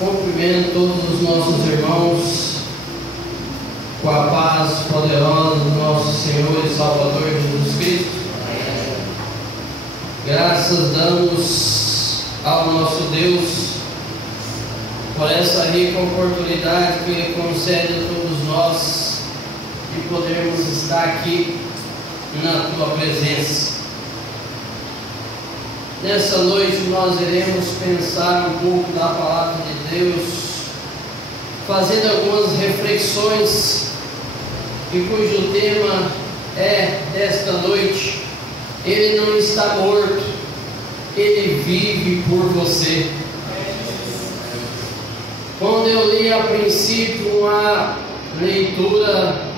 Cumprimento todos os nossos irmãos com a paz poderosa do nosso Senhor e Salvador Jesus Cristo. Graças damos ao nosso Deus por essa rica oportunidade que Ele concede a todos nós de podermos estar aqui na Tua presença. Nessa noite nós iremos pensar um pouco da Palavra de Deus, fazendo algumas reflexões, e cujo tema é, desta noite, Ele não está morto, Ele vive por você. Quando eu li a princípio uma leitura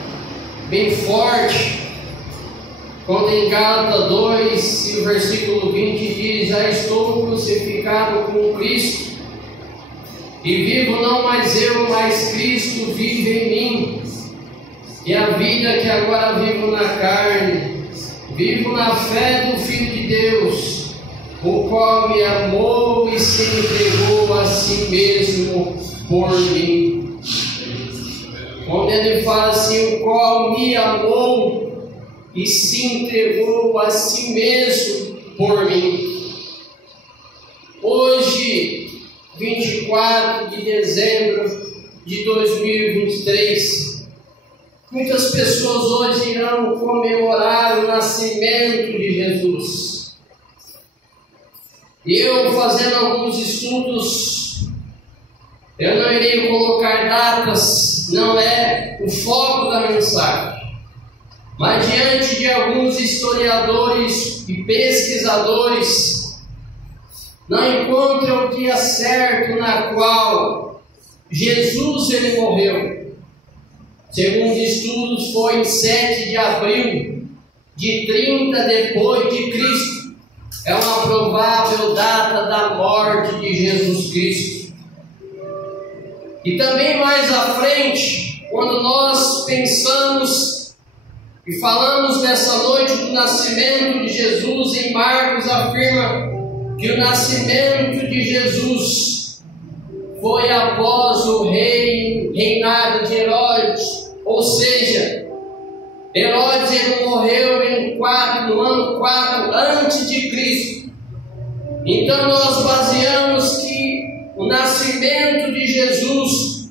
bem forte, quando em Gálatas 2, o versículo 20 diz: já estou crucificado com Cristo, e vivo não mais eu, mas Cristo vive em mim. E a vida que agora vivo na carne, vivo na fé do Filho de Deus, o qual me amou e se entregou a si mesmo por mim. Quando ele fala assim, o qual me amou e se entregou a si mesmo por mim. Hoje, 24 de dezembro de 2023, muitas pessoas hoje irão comemorar o nascimento de Jesus. Eu, fazendo alguns estudos, eu não irei colocar datas, não é o foco da mensagem. Mas diante de alguns historiadores e pesquisadores, não encontram o dia certo na qual Jesus ele morreu. Segundo estudos, foi em 7 de abril de 30 depois de Cristo. É uma provável data da morte de Jesus Cristo. E também mais à frente, quando nós pensamos e falamos nessa noite do nascimento de Jesus, em Marcos afirma que o nascimento de Jesus foi após o reinado de Herodes, ou seja, Herodes ele morreu no ano 4 antes de Cristo. Então nós baseamos que o nascimento de Jesus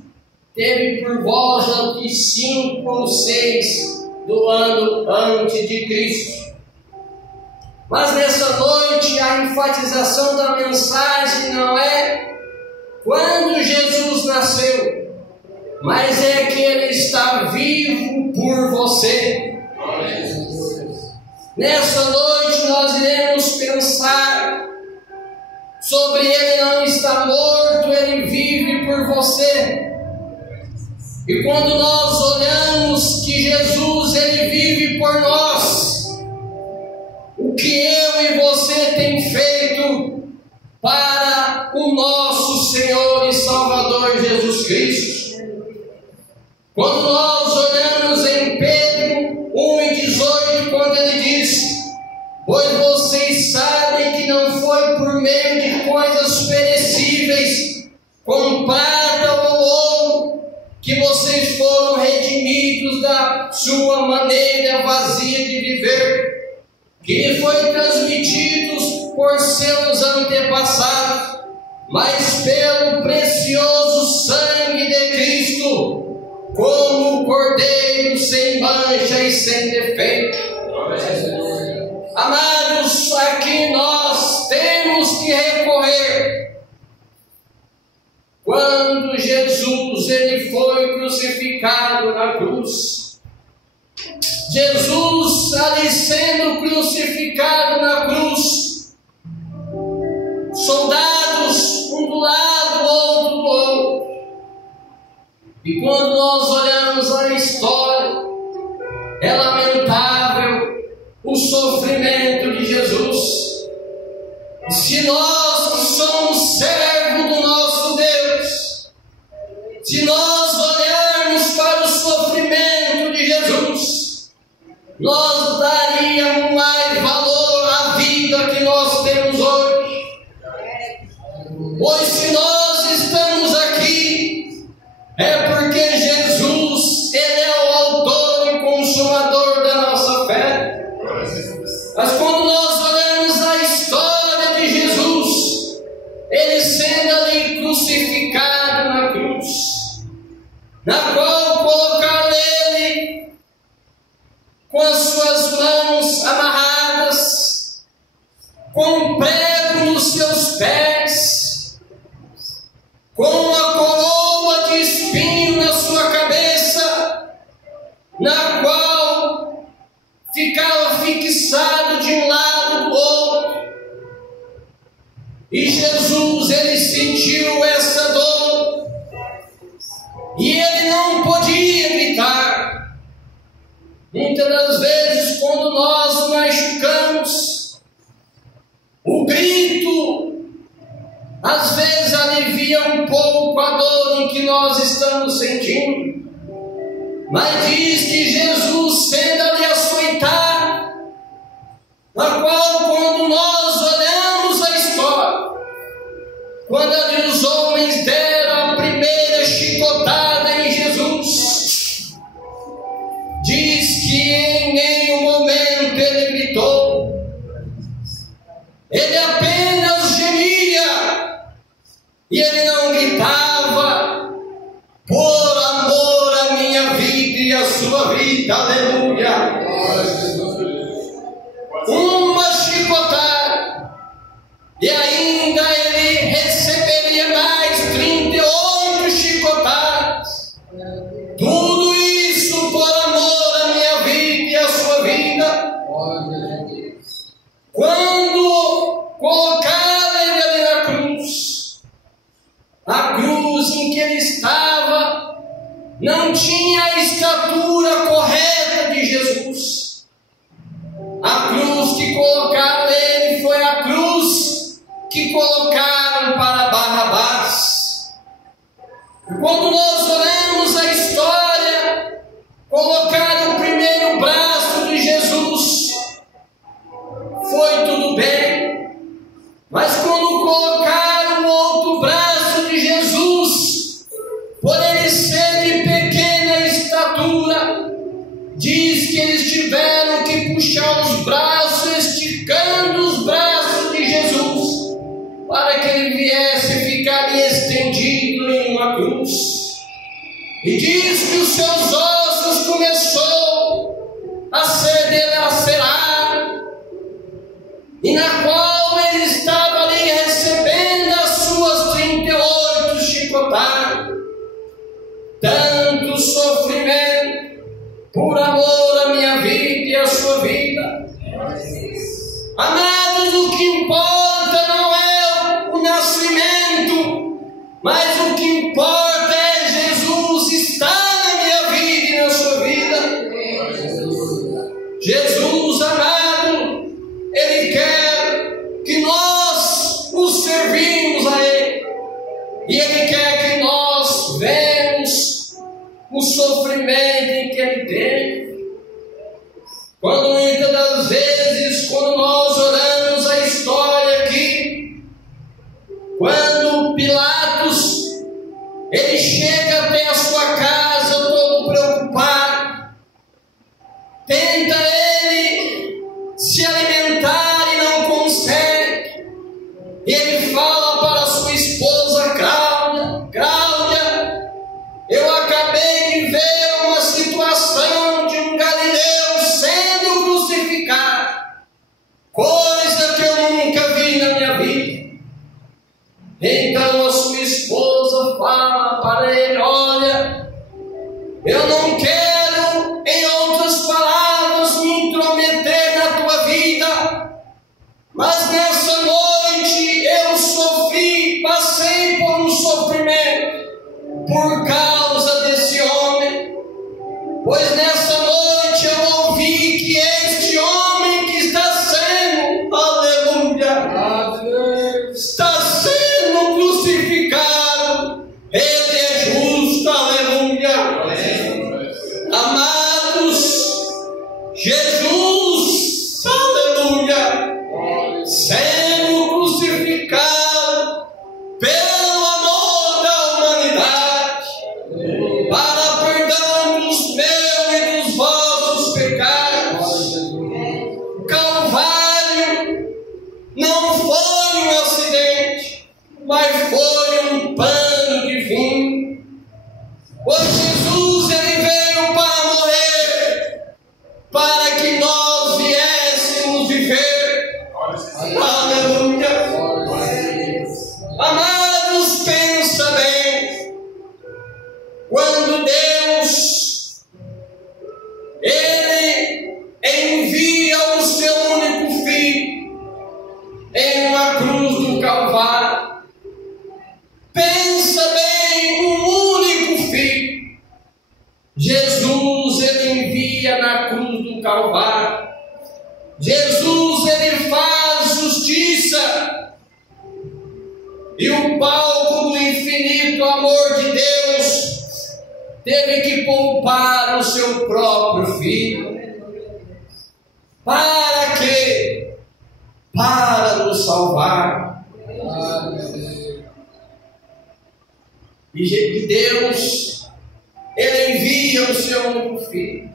teve por volta de 5 ou 6 do ano antes de Cristo. Mas nessa noite a enfatização da mensagem não é quando Jesus nasceu, mas é que Ele está vivo por você. Nessa noite nós iremos pensar sobre Ele não está morto, Ele vive por você. E quando nós olhamos que Jesus ele vive por nós, o que eu e você tem feito para o nosso Senhor e Salvador Jesus Cristo? Quando nós olhamos em Pedro 1:18, quando ele diz: pois vocês sabem que não foi por meio de coisas perecíveis, como prata ou ouro, que vocês foram redimidos da sua maneira vazia de viver, que lhe foi transmitidos por seus antepassados, mas pelo precioso sangue de Cristo, como o cordeiro sem mancha e sem defeito. Amados, aqui nós temos que recorrer. Quando Jesus ele foi crucificado na cruz, Jesus ali sendo crucificado na cruz, soldados um do lado, outro do outro. E quando nós olhamos a história, é lamentável o sofrimento de Jesus. E se nós que somos servos do nosso Deus, se nós olharmos para o sofrimento de Jesus, nós daríamos mais valor à vida que nós temos hoje. Pois se nós estamos aqui É porque Jesus, Ele é o autor e consumador da nossa fé. Mas quando nós olhamos a história de Jesus, Ele sendo ali crucificado na cruz, na qual colocaram Ele com as suas mãos amarradas, com um prego nos seus pés, com uma coroa de espinho na sua cabeça, na qual ficava fixado de um lado do outro. E Jesus, Ele sentiu essa dor, e Ele não podia evitar. Muitas das vezes, quando nós machucamos, o grito, às vezes alivia um pouco a dor em que nós estamos sentindo. Mas diz que Jesus, sendo ali açoitado, na qual, quando nós olhamos a história, quando ali os homens deram a primeira chicotada em Jesus, diz que em nenhum momento Ele gritou, Ele apenas gemia, e Ele não gritava, por amor à minha vida e à sua vida, aleluia. Uma chicotada, e ainda Ele receberia mais 38 chicotadas. Tudo isso por amor à minha vida e à sua vida. Quando colocaram Ele ali na cruz, a cruz em que Ele estava não tinha a estatura correta de Jesus. A cruz que colocaram Ele foi a cruz que colocaram para Barrabás. E quando nós olhamos a história, colocaram o primeiro braço de Jesus, foi tudo bem. Mas quando colocaram o outro braço de Jesus, por Ele ser de pequena estatura, diz que eles tiveram que puxar os braços, esticando os braços de Jesus, para que Ele viesse ficar ali estendido em uma cruz. E diz que os seus ossos começou a ser dilacerados, e na qual Ele estava ali recebendo as suas 38 chicotadas. Tanto sofrimento por amor à minha vida e à sua vida. Amados, o que importa não é o nascimento, mas o que importa é Jesus estar na minha vida e na sua vida. Jesus, amado, Ele quer que nós o servimos a Ele, e Ele quer que nós vemos o sofrimento em que Ele teve. Quando muitas das vezes, quando nós olhamos a história aqui, quando Pilatos, ele chega até a sua casa todo preocupado, tenta ele se alimentar e não consegue, e ele fala para sua esposa Cláudia, eu acabei de ver uma situação de um galileu sendo crucificado, coisa que eu nunca vi na minha vida. Então a sua esposa fala para ele, olha, eu não quero, em outras palavras, me intrometer na tua vida, mas nessa noite eu sofri, passei por um sofrimento por causa desse homem, pois nessa noite eu ouvi que este homem que está sendo, aleluia, está sendo crucificado, Ele é justo, aleluia. Amados, Jesus, aleluia, sendo crucificado pelo amor da humanidade, mas foi um pano divino. Pois Jesus, ele veio para morrer, para que nós viéssemos viver. Aleluia. Amados, pensa bem, quando Deus, ele envia o seu único filho em uma cruz do Calvário, pensa bem, um único filho, Jesus, ele envia na cruz do Calvário. Jesus, ele faz justiça, e o palco do infinito amor de Deus teve que poupar o seu próprio filho. Para quê? Para nos salvar. E Deus, ele envia o seu único filho.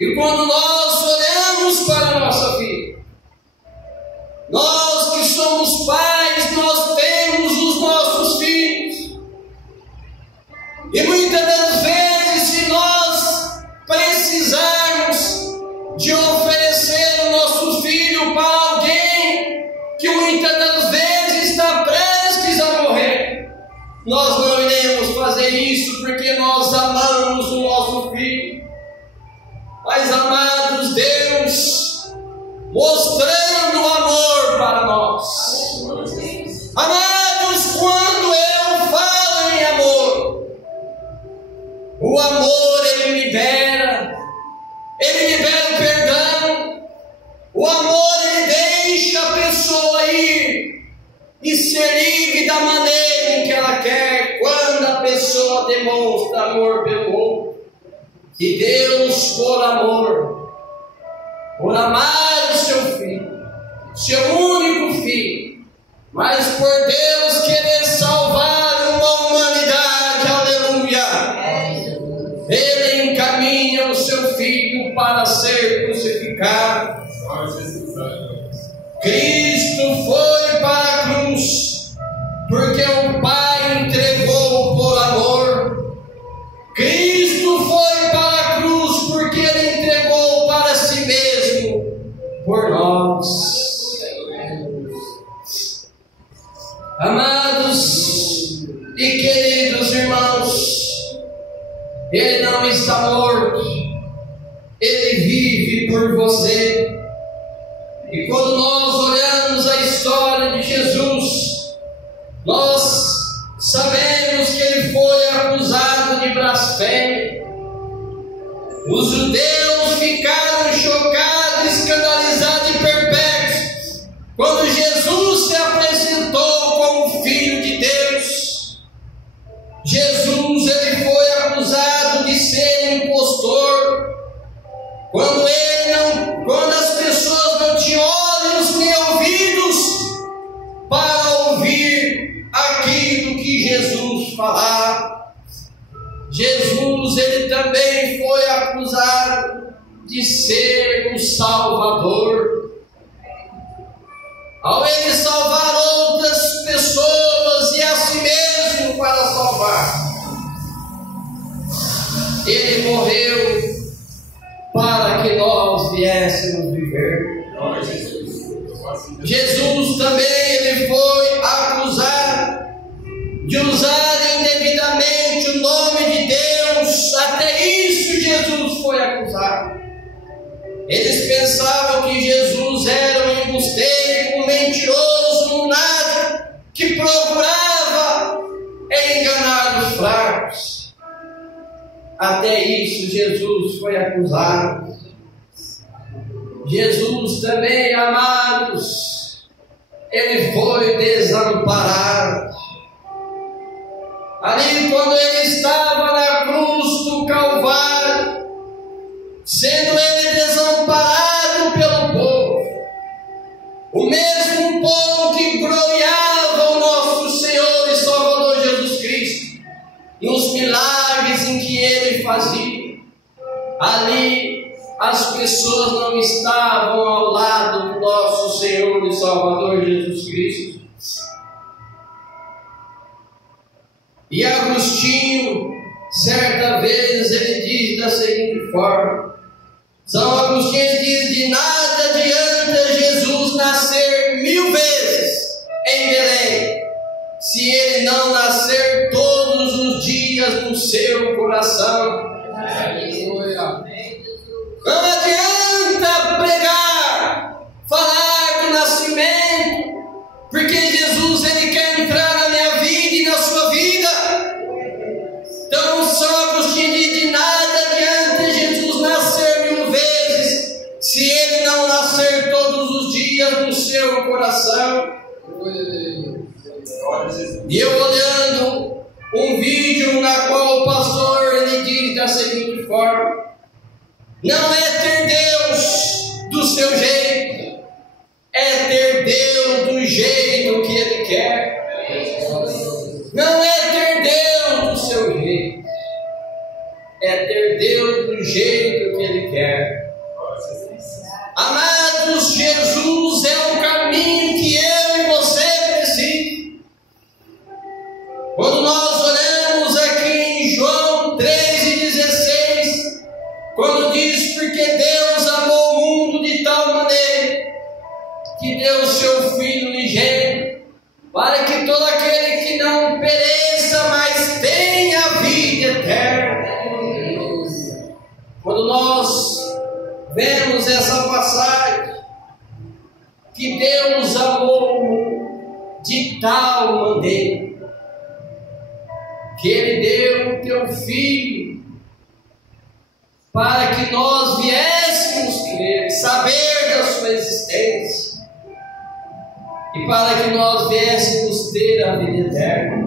E quando nós olhamos para a nossa vida, nós que somos pais, nós temos os nossos filhos. E muitas das vezes, se nós precisarmos de oferecer o nosso filho para alguém que muitas das vezes está prestes a morrer, nós não iremos fazer isso porque nós amamos o nosso filho. Mas, amados, Deus mostrando amor para nós. Amados, quando eu falo em amor, o amor, ele libera o perdão. O amor, ele deixa a pessoa ir e ser livre da maneira em que ela quer, quando a pessoa demonstra amor pelo outro. E Deus, por amor, por amar o seu filho, seu único filho, mas por Deus querer salvar uma humanidade, aleluia, ele encaminha o seu filho para ser crucificado. Cristo foi para a cruz porque o Pai entregou por amor. Cristo foi para a cruz porque ele entregou para si mesmo por nós. Amados e queridos irmãos, ele não está morto, ele vive por você. E quando nós olhamos a história de Jesus, nós sabemos que ele foi acusado de blasfêmia. Os judeus ficaram chocados, escandalizados e perplexos quando Jesus se apresentou como Filho de Deus. Jesus, ele foi acusado de ser impostor. Quando as pessoas não tinham olhos nem ouvidos para ouvir aquilo que Jesus falava. Jesus, ele também foi acusado de ser o Salvador. Ao ele salvar outras pessoas e a si mesmo para salvar, ele morreu para que nós viéssemos viver. Jesus também, ele foi acusado de usar indevidamente o nome de Deus. Até isso Jesus foi acusado. Eles pensavam que Jesus era um embusteiro, um mentiroso, um lunático, que procurava enganar os fracos. Até isso Jesus foi acusado. Jesus também, amados, ele foi desamparado. Ali quando ele estava na cruz do Calvário, sendo ele desamparado pelo povo, o mesmo povo que gloriava o nosso Senhor e Salvador Jesus Cristo, nos milagres em que ele fazia, ali as pessoas não estavam ao lado do nosso Senhor e Salvador Jesus Cristo. E Agostinho, certa vez, ele diz da seguinte forma: São Agostinho diz: de nada adianta Jesus nascer 1000 vezes em Belém, se ele não nascer todos os dias no seu coração. Não adianta pregar, falar do nascimento, porque Jesus ele quer entrar na minha vida e na sua vida. Então São Agostinho diz: de nada adianta Jesus nascer 1000 vezes, se ele não nascer todos os dias no seu coração. E eu olhando um vídeo na qual o pastor ele diz da seguinte forma: não é ter Deus do seu jeito, é ter Deus do jeito que Ele quer. Não é ter Deus do seu jeito, é ter Deus do jeito que Ele quer. Amados, Jesus é o caminho que eu e você precisamos. Quando nós olhamos aqui em João 3,16, quando diz: porque Deus amou o mundo de tal maneira que deu seu Filho unigênito, para que todo aquele que não pereça, mas tenha a vida eterna. Quando nós vemos essa passagem, que Deus amou o mundo de tal maneira que Ele deu o teu Filho, para que nós viéssemos crer, saber da sua existência, e para que nós viéssemos ter a vida eterna.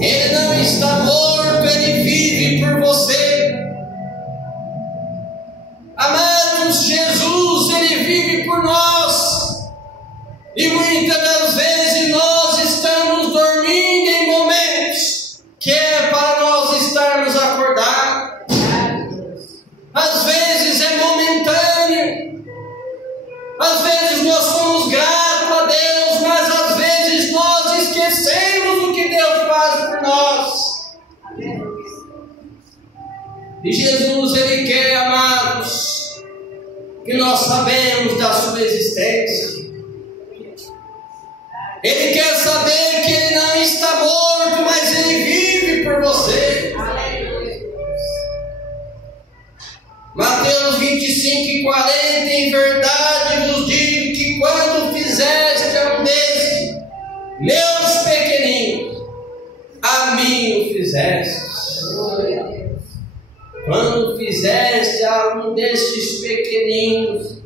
Ele não está morto, Ele vive por você. Amados, Jesus, Ele vive por nós, e muitas das vezes nós estamos dormindo em momentos que é para nós estarmos acordados. Às vezes é momentâneo, às vezes nós somos gratos a Deus, mas às vezes nós esquecemos o que Deus faz por nós. E Jesus, Ele quer, amados, que nós sabemos da sua existência. Ele quer saber que Ele não está morto, mas Ele vive por você. Mateus 25:40, em verdade vos digo que quando fizeste a um desses meus pequeninos, a mim o fizeste. Quando fizeste a um destes pequeninos,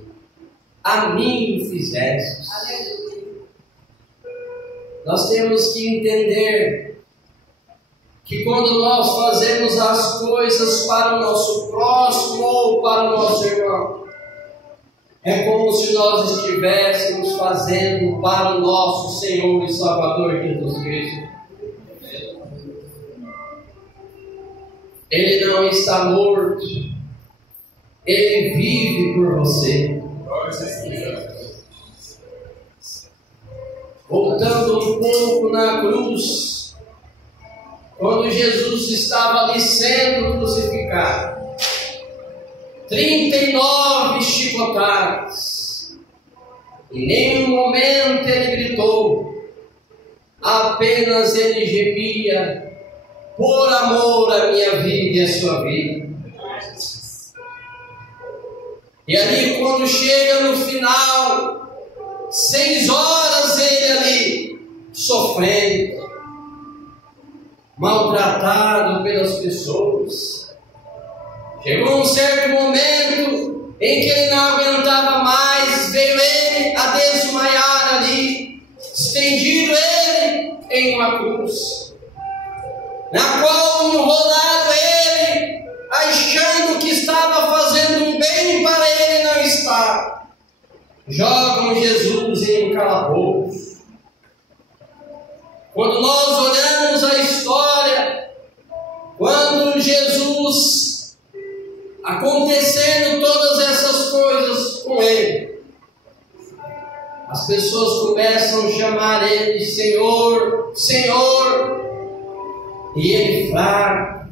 a mim o fizeste. Nós temos que entender que quando nós fazemos as coisas para o nosso próximo ou para o nosso irmão, é como se nós estivéssemos fazendo para o nosso Senhor e Salvador Jesus Cristo. Ele não está morto, Ele vive por você. Voltando um pouco na cruz, quando Jesus estava ali sendo crucificado, 39 chicotadas, em nenhum momento ele gritou, apenas ele gemia, por amor à minha vida e à sua vida. E ali, quando chega no final, 6 horas ele ali sofrendo, maltratado pelas pessoas. Chegou um certo momento em que ele não aguentava mais, veio ele a desmaiar ali, estendido ele em uma cruz, na qual enrolado ele, achando que estava fazendo um bem para ele, não estava. Jogam Jesus em um calabouço. Quando nós olhamos a história, quando Jesus, acontecendo todas essas coisas com ele, as pessoas começam a chamar ele de Senhor, Senhor, E ele fraco,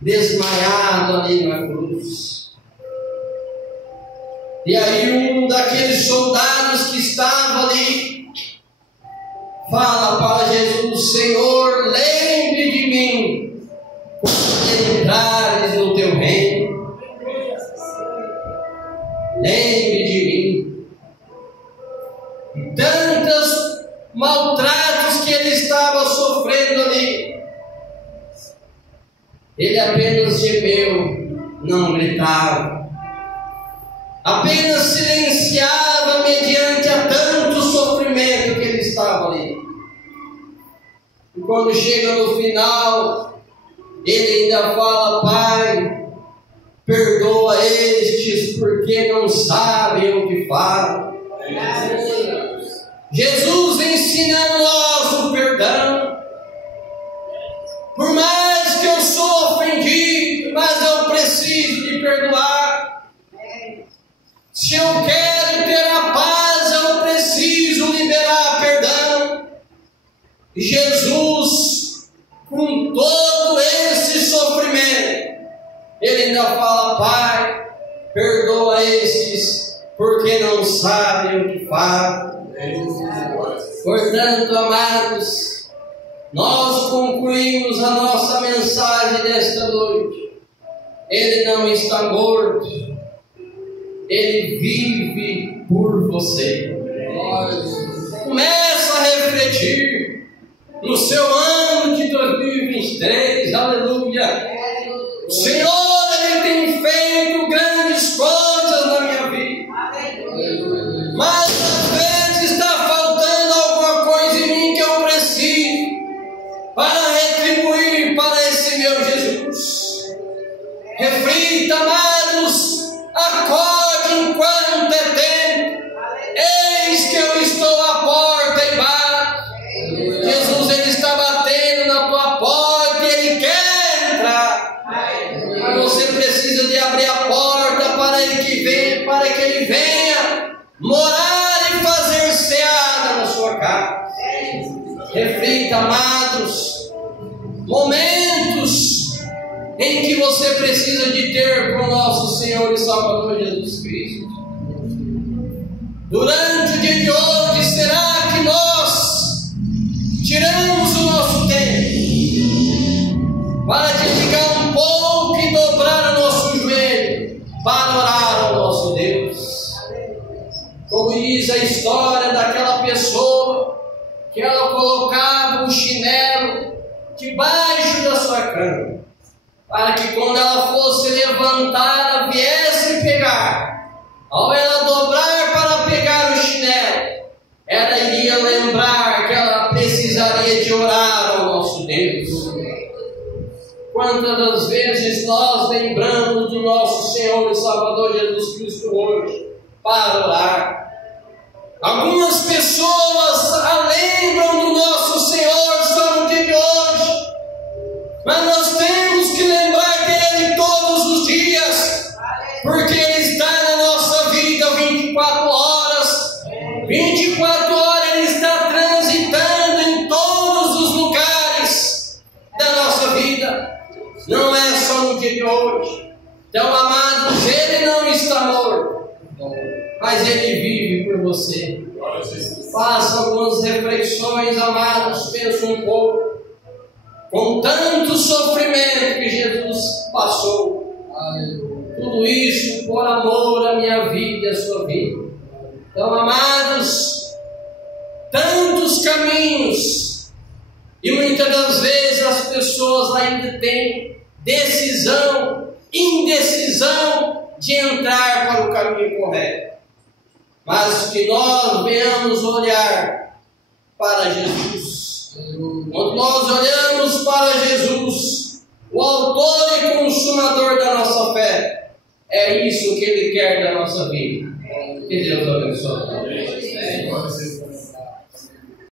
desmaiado ali na cruz. E aí um daqueles soldados que estava ali fala para Jesus: Senhor, lembre de mim quando entrares no teu reino. Lembre de mim. E tantos maltratos que ele estava sofrendo ali, ele apenas gemeu, não gritava, apenas silenciava mediante a tanto sofrimento que ele estava ali. E quando chega no final, ele ainda fala: Pai, perdoa estes, porque não sabem o que fazem. Jesus ensina a nós o perdão. Por mais que eu sou ofendido, mas eu preciso de perdoar. Se eu quero ter a paz, eu preciso liberar perdão. E Jesus, com todo esse sofrimento, ele ainda fala: Pai, perdoa estes, porque não sabem o que fazem. Portanto, amados, nós concluímos a nossa mensagem desta noite. Ele não está morto, ele vive por você. Começa a refletir no seu ano de 2023, aleluia. O Senhor, ele tem feito grandes coisas na minha vida, mas às vezes está faltando alguma coisa em mim que eu preciso para retribuir para esse meu Jesus. Reflita, amados, acorde enquanto é tempo. Eis que eu estou à porta e bato. Jesus, ele está batendo na tua porta e ele quer entrar. Mas você precisa de abrir a porta para que ele venha morar e fazer ceada na sua casa. Reflita, amados, momentos em que você precisa de ter com o nosso Senhor e Salvador Jesus Cristo. Durante o dia de hoje, será que nós tiramos o nosso tempo para dedicar um pouco e dobrar o nosso joelho para orar ao nosso Deus? Como diz a história daquela pessoa que ela colocava um chinelo debaixo da sua cama, para que quando ela fosse levantar, ela viesse pegar. Ao ela dobrar para pegar o chinelo, ela iria lembrar que ela precisaria de orar ao nosso Deus. Quantas das vezes nós lembramos do nosso Senhor e Salvador Jesus Cristo hoje para orar? Algumas pessoas lembram do nosso Senhor só no dia de hoje, mas nós temos que lembrar dele todos os dias, porque ele está na nossa vida 24 horas. 24 horas ele está transitando em todos os lugares da nossa vida, não é só no dia de hoje. Então, amados, ele não está morto, mas ele vive por você. Faça algumas reflexões, amados, pensa um pouco. Com tanto sofrimento que Jesus passou, tudo isso por amor à minha vida e à sua vida. Então, amados, tantos caminhos, e muitas das vezes as pessoas ainda têm indecisão de entrar para o caminho correto. Mas que nós venhamos olhar para Jesus. Quando nós olhamos para Jesus, o autor e consumador da nossa fé, é isso que ele quer da nossa vida. Que Deus abençoe.